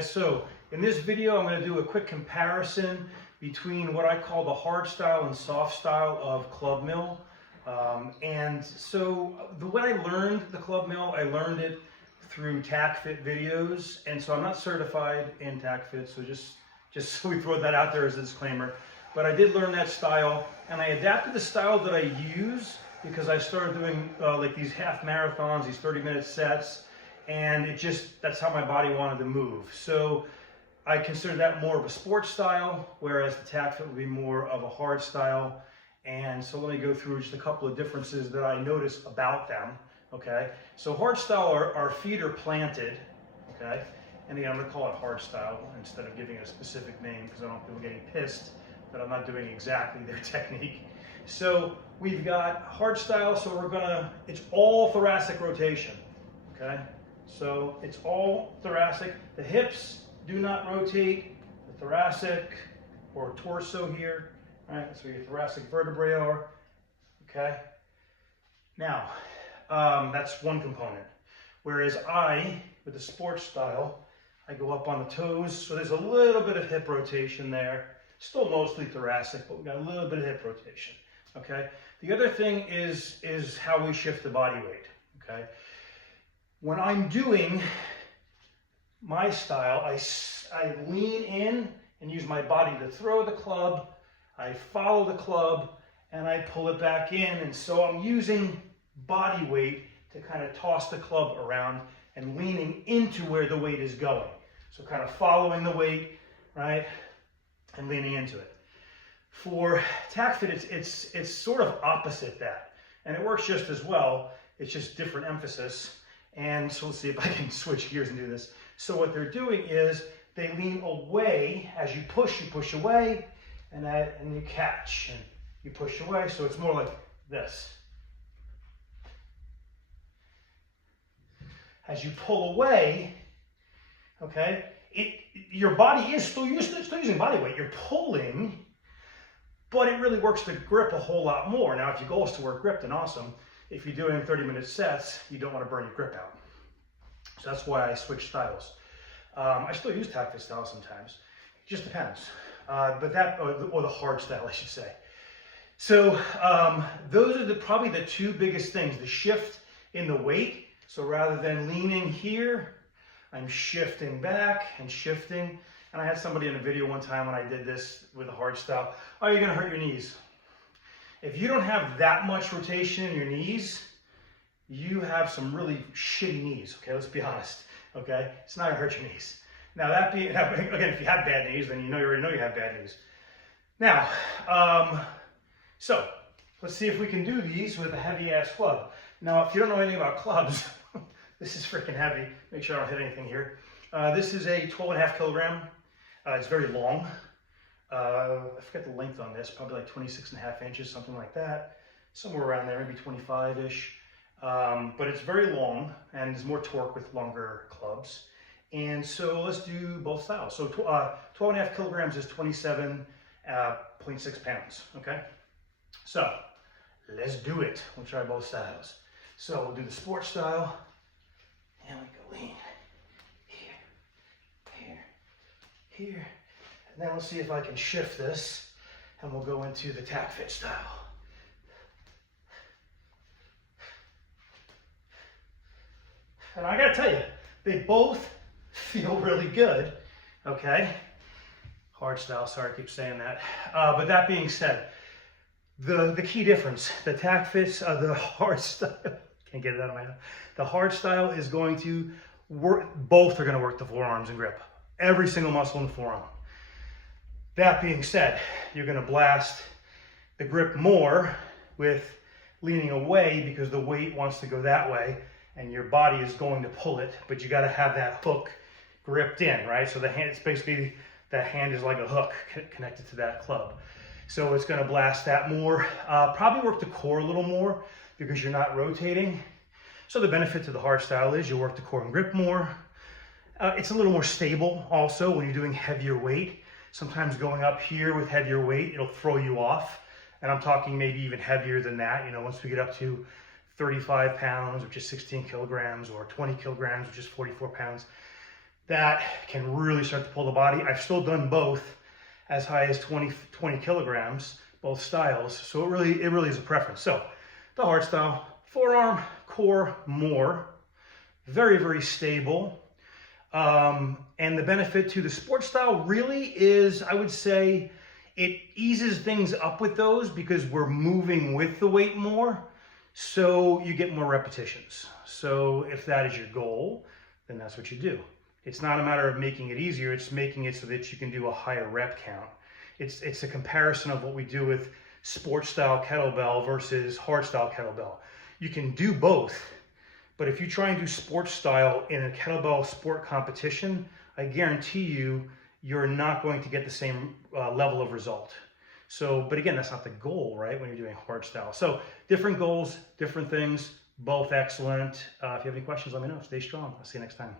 guys, so in this video I'm going to do a quick comparison between what I call the hard style and soft style of club mill. And so when I learned the club mill, I learned it through TacFit videos, and so I'm not certified in TacFit, so just so we throw that out there as a disclaimer. But I did learn that style, and I adapted the style that I use because I started doing like these half marathons, these 30-minute sets, and that's how my body wanted to move. So I consider that more of a sports style, whereas the TacFit would be more of a hard style. And so let me go through just a couple of differences that I notice about them, okay? So hard style, our feet are planted, okay? And again, I'm gonna call it hard style instead of giving it a specific name because I don't want people getting pissed that I'm not doing exactly their technique. So we've got hard style, so it's all thoracic rotation, okay? So it's all thoracic. The hips do not rotate, the thoracic or torso here, right? That's where your thoracic vertebrae are, okay? Now, that's one component. Whereas with the sports style, I go up on the toes, so there's a little bit of hip rotation there. Still mostly thoracic, but we've got a little bit of hip rotation, okay? The other thing is how we shift the body weight, okay? When I'm doing my style, I lean in and use my body to throw the club, I follow the club, and I pull it back in, and so I'm using body weight to kind of toss the club around and leaning into where the weight is going. So kind of following the weight, right, and leaning into it. For TacFit, it's sort of opposite that, and it works just as well. It's just different emphasis. And so let's see if I can switch gears and do this. So what they're doing is they lean away as you push away, and you catch, and you push away. So it's more like this. As you pull away, okay, your body is still using body weight. You're pulling, but it really works the grip a whole lot more. Now, if your goal is to work grip, then awesome. If you're doing 30-minute sets, you don't want to burn your grip out. So that's why I switch styles. I still use TacFit style sometimes. It just depends. But or the hard style, I should say. So those are probably the two biggest things, the shift in the weight. So rather than leaning here, I'm shifting back and shifting. And I had somebody in a video one time when I did this with a hard style, oh, you're gonna hurt your knees. If you don't have that much rotation in your knees, you have some really shitty knees, okay? Let's be honest, okay? It's not gonna hurt your knees. Now again, if you have bad knees, then you already know you have bad knees. Now, so let's see if we can do these with a heavy ass club. Now, if you don't know anything about clubs, this is freaking heavy. Make sure I don't hit anything here. This is a 12.5 kilogram. It's very long. I forget the length on this, probably like 26.5 inches, something like that. Somewhere around there, maybe 25-ish. But it's very long, and there's more torque with longer clubs. And so let's do both styles. So 12.5 kilograms is 27.6 pounds, okay? So let's do it. We'll try both styles. So we'll do the sports style, and we go lean. Here. And then we'll see if I can shift this, and we'll go into the TacFit style. And I gotta tell you, they both feel really good, okay? Hard style, sorry I keep saying that. But that being said, the key difference, the TacFit, the hard style, can't get it out of my head. The hard style is going to work, both are gonna work the forearms and grip. Every single muscle in the forearm. That being said, you're gonna blast the grip more with leaning away because the weight wants to go that way and your body is going to pull it, but you gotta have that hook gripped in, right? So the hand, it's basically, that hand is like a hook connected to that club. So it's gonna blast that more. Probably work the core a little more because you're not rotating. So the benefit to the hard style is you work the core and grip more. It's a little more stable also when you're doing heavier weight. Sometimes going up here with heavier weight, it'll throw you off. And I'm talking maybe even heavier than that. You know, once we get up to 35 pounds, which is 16 kilograms, or 20 kilograms, which is 44 pounds, that can really start to pull the body. I've still done both as high as 20 kilograms, both styles. So it really is a preference. So the hard style, forearm, core, more, very, very stable. And the benefit to the sports style really is, I would say, it eases things up with those because we're moving with the weight more, so you get more repetitions. So if that is your goal, then that's what you do. It's not a matter of making it easier, it's making it so that you can do a higher rep count. It's a comparison of what we do with sports style kettlebell versus hard style kettlebell. You can do both, but if you try and do sports style in a kettlebell sport competition, I guarantee you, you're not going to get the same level of result. So, but again, that's not the goal, right? When you're doing hard style. So different goals, different things, both excellent. If you have any questions, let me know. Stay strong. I'll see you next time.